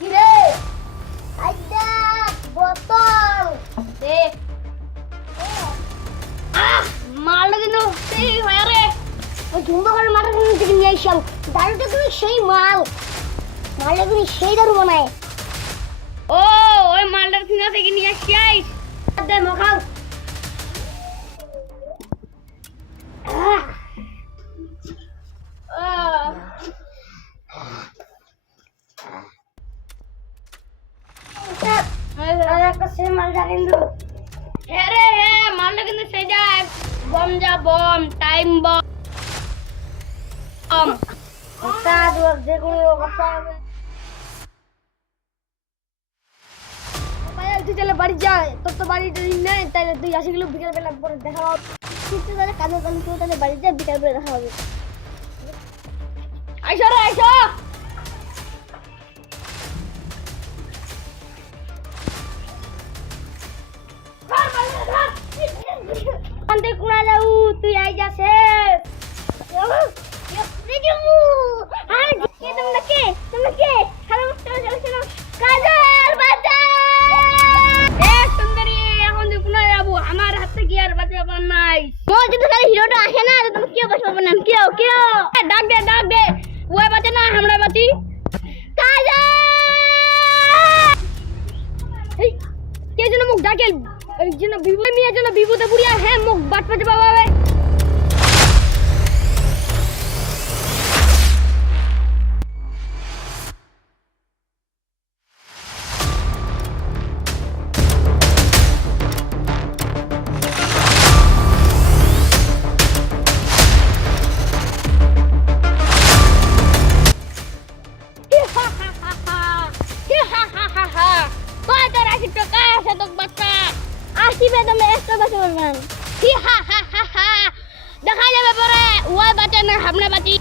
কিরে আইডা বোতল দে মাল কিন্তু সেই হয় রে ওই ঝুম্বা করে মাথা থেকে নিয়ে আইসাম দারুটা তুমি সেই মালটা তুমি সেই দারু বানায় ও ওই মালটার কিনা থেকে নিয়ে আসিস দে মখাও বম টাইম বম যে কোনো তুই তাহলে বাড়ি যা তোর তো বাড়িটা নেই তাহলে তুই আসি গেলে বিকেল বেলা পরে দেখা হবে তাহলে কাজে কাজে তুই তাহলে বাড়ি যা বিকেল বেলা দেখা হবে আইসো রে আইসো আন্তে কোনা যাও তুই আই যাছে তোমরা কে হ্যালো চলো কাজল বাচ্চা এ সুন্দরী এখন তুই কোনা যাবো আমার হাতে কি আর বাঁচা নাই মোর যদি খালি হিরোটা আসে না তো তুমি কি বসবো না কেউ ডাক দে ওই বাচ্চা না আমরা বাতি কাজল এই কে যেন মুখ ডাকে এই যেন বিভূতি মিয়া যেন বিভূতি বুড়িয়া হ্যাঁ মুখ বাট পাতে বাবা আসিবে তুমি একটা বাচ্চা বলবেন দেখা যাবে পরে ওই বাচ্চা না আমরা বাচ্চি